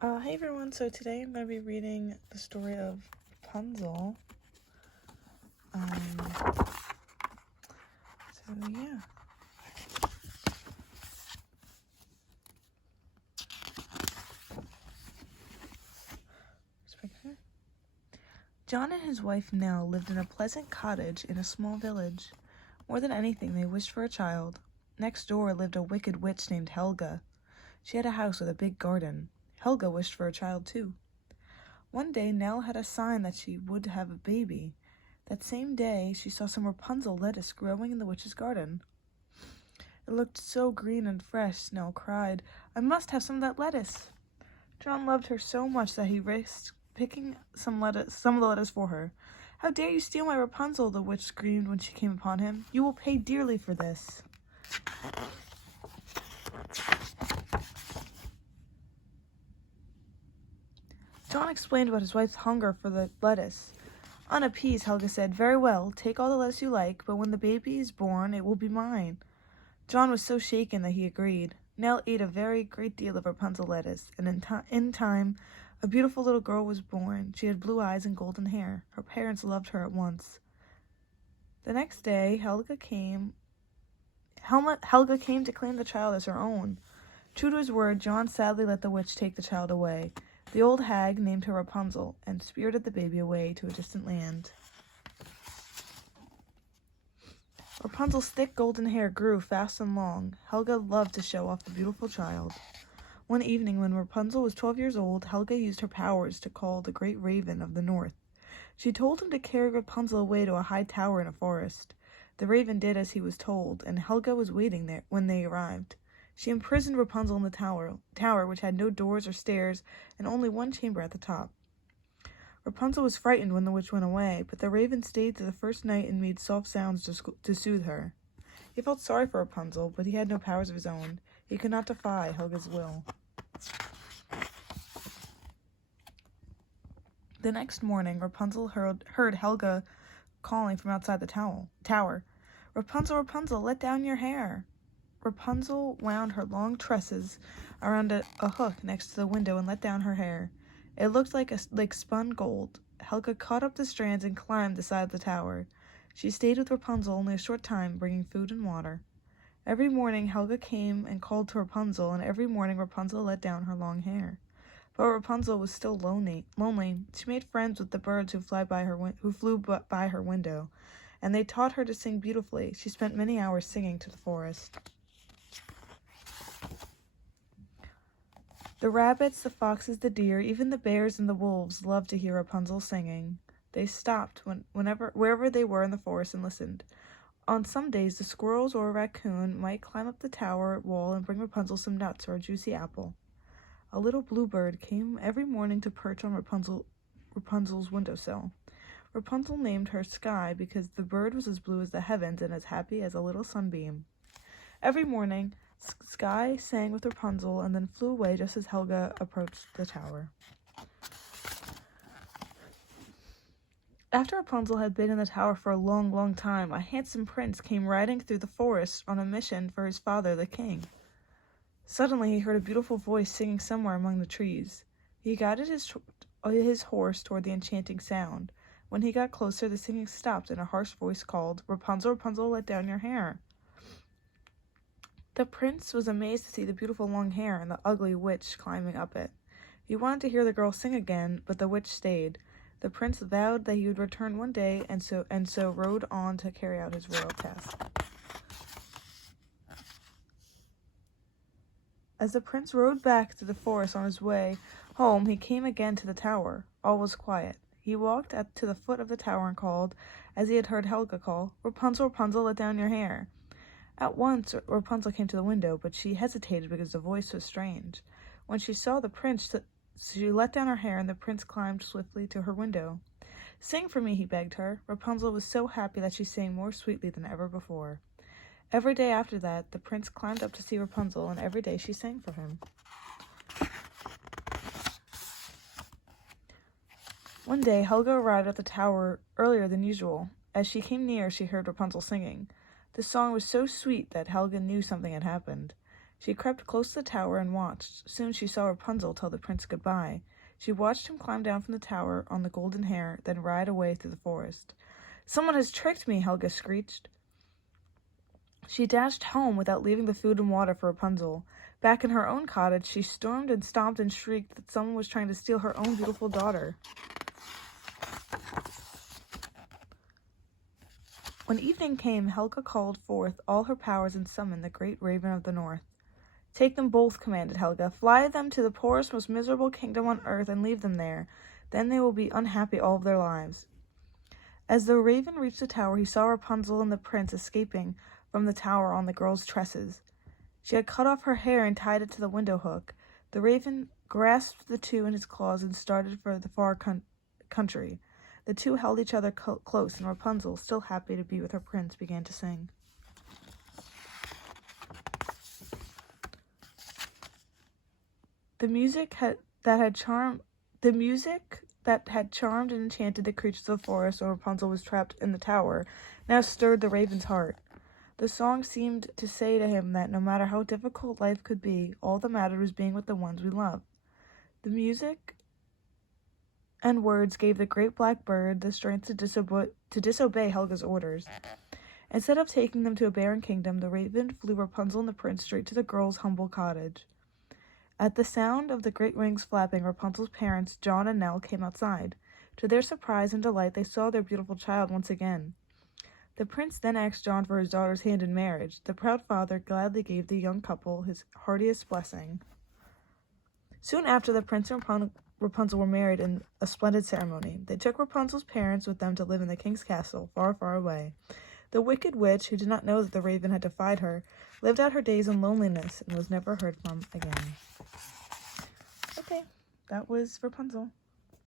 Hey everyone, so today I'm going to be reading the story of Rapunzel. Yeah. John and his wife Nell lived in a pleasant cottage in a small village. More than anything, they wished for a child. Next door lived a wicked witch named Helga. She had a house with a big garden. Helga wished for a child too. One day, Nell had a sign that she would have a baby. That same day, she saw some Rapunzel lettuce growing in the witch's garden. It looked so green and fresh, Nell cried. I must have some of that lettuce. John loved her so much that he risked picking some of the lettuce for her. How dare you steal my Rapunzel, the witch screamed when she came upon him. You will pay dearly for this. John explained about his wife's hunger for the lettuce. Unappeased, Helga said, Very well, take all the lettuce you like, but when the baby is born, it will be mine. John was so shaken that he agreed. Nell ate a very great deal of Rapunzel lettuce, and in time, a beautiful little girl was born. She had blue eyes and golden hair. Her parents loved her at once. The next day, Helga came to claim the child as her own. True to his word, John sadly let the witch take the child away. The old hag named her Rapunzel and spirited the baby away to a distant land. Rapunzel's thick golden hair grew fast and long. Helga loved to show off the beautiful child. One evening, when Rapunzel was 12 years old, Helga used her powers to call the great raven of the north. She told him to carry Rapunzel away to a high tower in a forest. The raven did as he was told, and Helga was waiting there when they arrived. She imprisoned Rapunzel in the tower which had no doors or stairs and only one chamber at the top. Rapunzel was frightened when the witch went away, but the raven stayed through the first night and made soft sounds to soothe her. He felt sorry for Rapunzel, but he had no powers of his own. He could not defy Helga's will. The next morning, Rapunzel heard Helga calling from outside the tower. Rapunzel, Rapunzel, let down your hair. Rapunzel wound her long tresses around a hook next to the window and let down her hair. It looked like spun gold. Helga caught up the strands and climbed the side of the tower. She stayed with Rapunzel only a short time, bringing food and water. Every morning Helga came and called to Rapunzel, and every morning Rapunzel let down her long hair. But Rapunzel was still lonely. She made friends with the birds who flew by her window, and they taught her to sing beautifully. She spent many hours singing to the forest. The rabbits, the foxes, the deer, even the bears and the wolves loved to hear Rapunzel singing. They stopped wherever they were in the forest and listened. On some days, the squirrels or a raccoon might climb up the tower wall and bring Rapunzel some nuts or a juicy apple. A little bluebird came every morning to perch on Rapunzel's windowsill. Rapunzel named her Sky because the bird was as blue as the heavens and as happy as a little sunbeam. Every morning, Sky sang with Rapunzel and then flew away just as Helga approached the tower. After Rapunzel had been in the tower for a long, long time, a handsome prince came riding through the forest on a mission for his father, the king. Suddenly he heard a beautiful voice singing somewhere among the trees. He guided his horse toward the enchanting sound. When he got closer, the singing stopped and a harsh voice called, Rapunzel, Rapunzel, let down your hair. The prince was amazed to see the beautiful long hair and the ugly witch climbing up it. He wanted to hear the girl sing again, but the witch stayed. The prince vowed that he would return one day, and so rode on to carry out his royal task. As the prince rode back to the forest on his way home, he came again to the tower. All was quiet. He walked to the foot of the tower and called, as he had heard Helga call, Rapunzel, Rapunzel, let down your hair. At once Rapunzel came to the window, but she hesitated because the voice was strange. When she saw the prince, she let down her hair, and the prince climbed swiftly to her window. Sing for me, he begged her. Rapunzel was so happy that she sang more sweetly than ever before. Every day after that, the prince climbed up to see Rapunzel, and every day she sang for him. One day, Helga arrived at the tower earlier than usual. As she came near, she heard Rapunzel singing. The song was so sweet that Helga knew something had happened. She crept close to the tower and watched. Soon she saw Rapunzel tell the prince goodbye. She watched him climb down from the tower on the golden hare, then ride away through the forest. "Someone has tricked me," Helga screeched. She dashed home without leaving the food and water for Rapunzel. Back in her own cottage, she stormed and stomped and shrieked that someone was trying to steal her own beautiful daughter. When evening came, Helga called forth all her powers and summoned the great raven of the north. "Take them both," commanded Helga. "Fly them to the poorest, most miserable kingdom on earth and leave them there. Then they will be unhappy all of their lives." As the raven reached the tower, he saw Rapunzel and the prince escaping from the tower on the girl's tresses. She had cut off her hair and tied it to the window hook. The raven grasped the two in his claws and started for the far country. The two held each other close, and Rapunzel, still happy to be with her prince, began to sing. The music that had charmed and enchanted the creatures of the forest when Rapunzel was trapped in the tower now stirred the raven's heart. The song seemed to say to him that no matter how difficult life could be, all that mattered was being with the ones we love. The music and words gave the great black bird the strength to disobey Helga's orders. Instead of taking them to a barren kingdom, the raven flew Rapunzel and the prince straight to the girl's humble cottage. At the sound of the great wings flapping, Rapunzel's parents, John and Nell, came outside. To their surprise and delight, they saw their beautiful child once again. The prince then asked John for his daughter's hand in marriage. The proud father gladly gave the young couple his heartiest blessing. Soon after, the prince and Rapunzel were married in a splendid ceremony. They took Rapunzel's parents with them to live in the king's castle, far, far away. The wicked witch, who did not know that the raven had defied her, lived out her days in loneliness and was never heard from again. Okay, that was Rapunzel.